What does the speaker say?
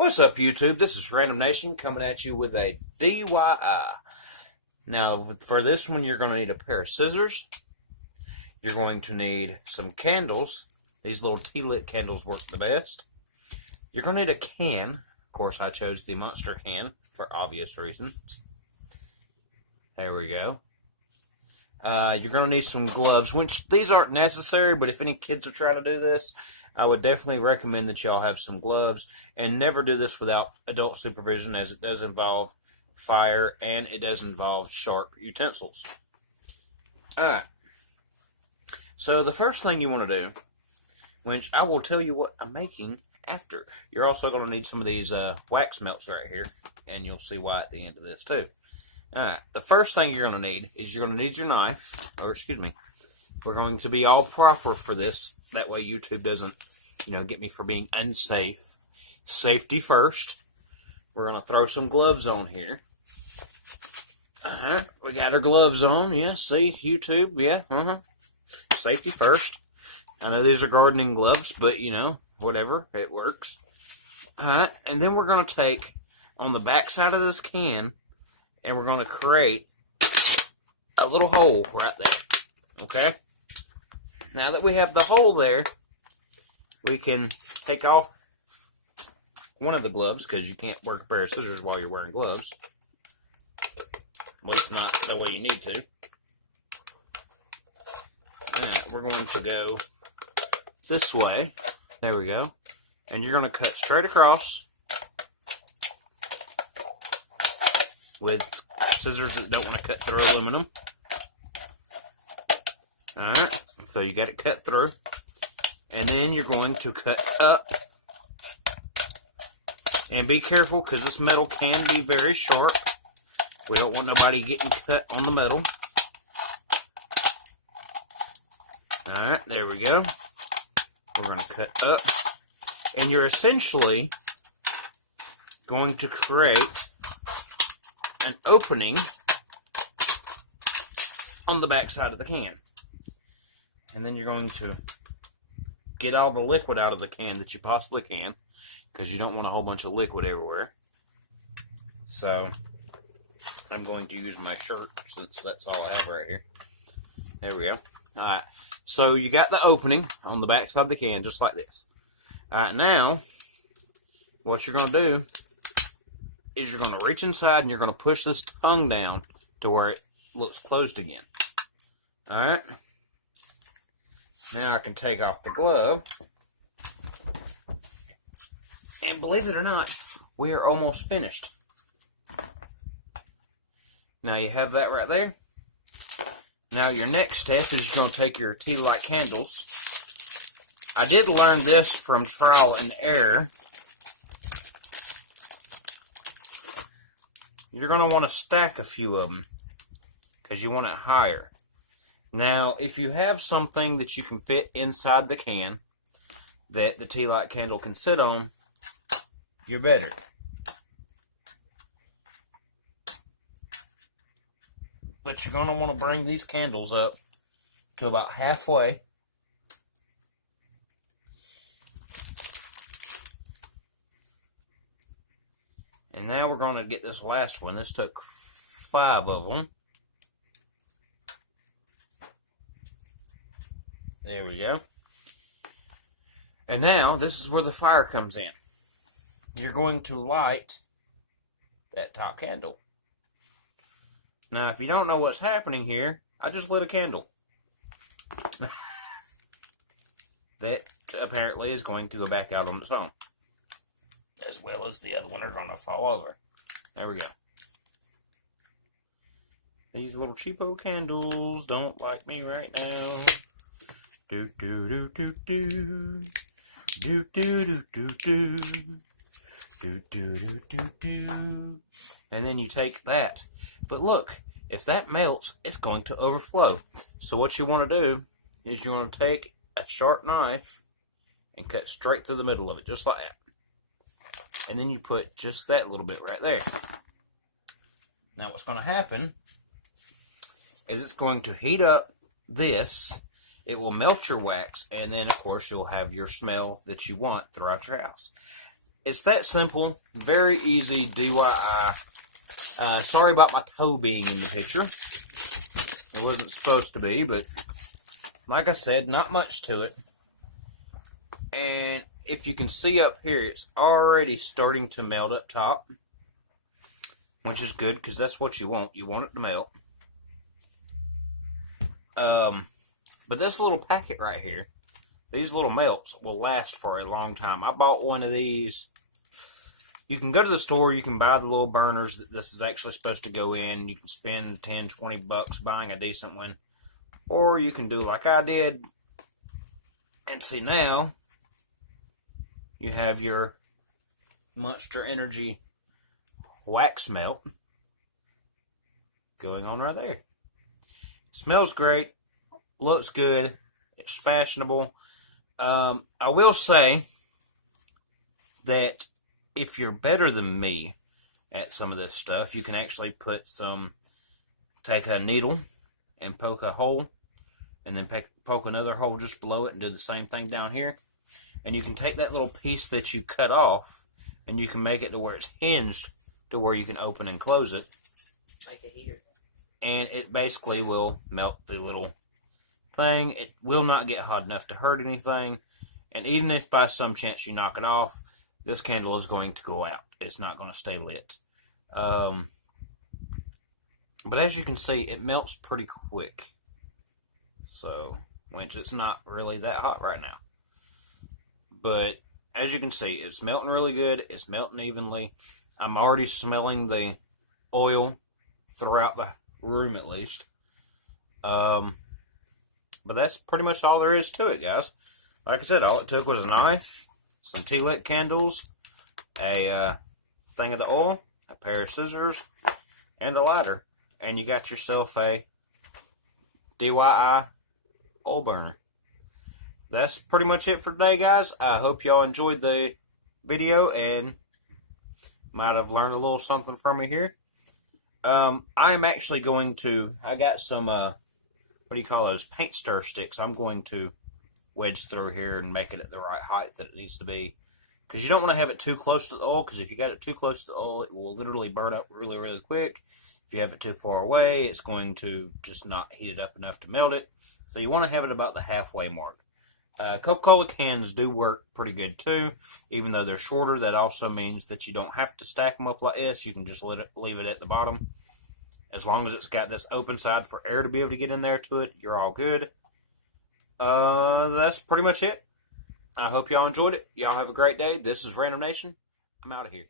What's up, YouTube? This is Random Nation coming at you with a DIY. Now, for this one, you're going to need a pair of scissors. You're going to need some candles. These little tea-lit candles work the best. You're going to need a can. Of course, I chose the Monster can for obvious reasons. There we go. You're going to need some gloves, which these aren't necessary, but if any kids are trying to do this, I would definitely recommend that y'all have some gloves, and never do this without adult supervision, as it does involve fire and it does involve sharp utensils. Alright, so the first thing you want to do, which I will tell you what I'm making after, you're also going to need some of these wax melts right here, and you'll see why at the end of this too. Alright, the first thing you're going to need is you're going to need your knife, or excuse me, we're going to be all proper for this. That way YouTube doesn't, get me for being unsafe. Safety first. We're going to throw some gloves on here. Alright, we got our gloves on. Yeah, see, YouTube, yeah, Safety first. I know these are gardening gloves, but, whatever, it works. Alright, and then we're going to take, on the back side of this can, and we're going to create a little hole right there. Okay? Now that we have the hole there, we can take off one of the gloves, because you can't work a pair of scissors while you're wearing gloves. At least not the way you need to. Now, we're going to go this way. There we go. And you're going to cut straight across with scissors that don't want to cut through aluminum. Alright, so you got it cut through. And then you're going to cut up. And be careful, because this metal can be very sharp. We don't want nobody getting cut on the metal. Alright, there we go. We're going to cut up. And you're essentially going to create an opening on the back side of the can. And then you're going to get all the liquid out of the can that you possibly can, because you don't want a whole bunch of liquid everywhere. So, I'm going to use my shirt, since that's all I have right here. There we go. Alright, so you got the opening on the back side of the can, just like this. Alright, now, what you're going to do is you're going to reach inside and you're going to push this tongue down to where it looks closed again. Alright. Now I can take off the glove. And believe it or not, we are almost finished. Now you have that right there. Now your next step is you're going to take your tea light candles. I did learn this from trial and error. You're going to want to stack a few of them, because you want it higher. Now, if you have something that you can fit inside the can that the tea light candle can sit on, you're better. But you're going to want to bring these candles up to about halfway. And now we're going to get this last one. This took 5 of them. There we go. And now, this is where the fire comes in. You're going to light that top candle. Now, if you don't know what's happening here, I just lit a candle. That apparently is going to go back out on its own. As well as the other one are going to fall over. There we go. These little cheapo candles don't like me right now. Do do do do do. Do do do do do. Do do do do do. And then you take that. But look, if that melts, it's going to overflow. So what you want to do is you want to take a sharp knife and cut straight through the middle of it, just like that. And then you put just that little bit right there. Now what's going to happen is it's going to heat up this. It will melt your wax, and then, of course, you'll have your smell that you want throughout your house. it's that simple. Very easy DIY. Sorry about my toe being in the picture. It wasn't supposed to be, but like I said, not much to it. And if you can see up here, it's already starting to melt up top, which is good because that's what you want. You want it to melt. But this little packet right here, these little melts will last for a long time. I bought one of these. You can go to the store, you can buy the little burners that this is actually supposed to go in. You can spend 10, 20 bucks buying a decent one. Or you can do like I did. And see, now you have your Monster Energy wax melt going on right there. Smells great. Looks good. It's fashionable. I will say that if you're better than me at some of this stuff, you can actually take a needle and poke a hole, and then poke another hole just below it and do the same thing down here. And you can take that little piece that you cut off, and you can make it to where it's hinged to where you can open and close it. Like a heater. And it basically will melt the little thing. It will not get hot enough to hurt anything. And even if by some chance you knock it off, this candle is going to go out. It's not going to stay lit. But as you can see, it melts pretty quick. So, which it's not really that hot right now. But as you can see, it's melting really good. It's melting evenly. I'm already smelling the oil throughout the room at least. But that's pretty much all there is to it, guys. Like I said, all it took was a knife, some tea lit candles, a thing of the oil, a pair of scissors, and a lighter. And you got yourself a DIY oil burner. That's pretty much it for today, guys. I hope y'all enjoyed the video and might have learned a little something from me here. I am actually going to, I got some, what do you call those, paint stir sticks. I'm going to wedge through here and make it at the right height that it needs to be. Because you don't want to have it too close to the oil, because if you got it too close to the oil, it will literally burn up really, really quick. If you have it too far away, it's going to just not heat it up enough to melt it. So you want to have it about the halfway mark. Coca-Cola cans do work pretty good too. Even though they're shorter, that also means that you don't have to stack them up like this. You can just leave it at the bottom. As long as it's got this open side for air to be able to get in there to it, you're all good. That's pretty much it. I hope y'all enjoyed it. Y'all have a great day. This is Random Nation. I'm out of here.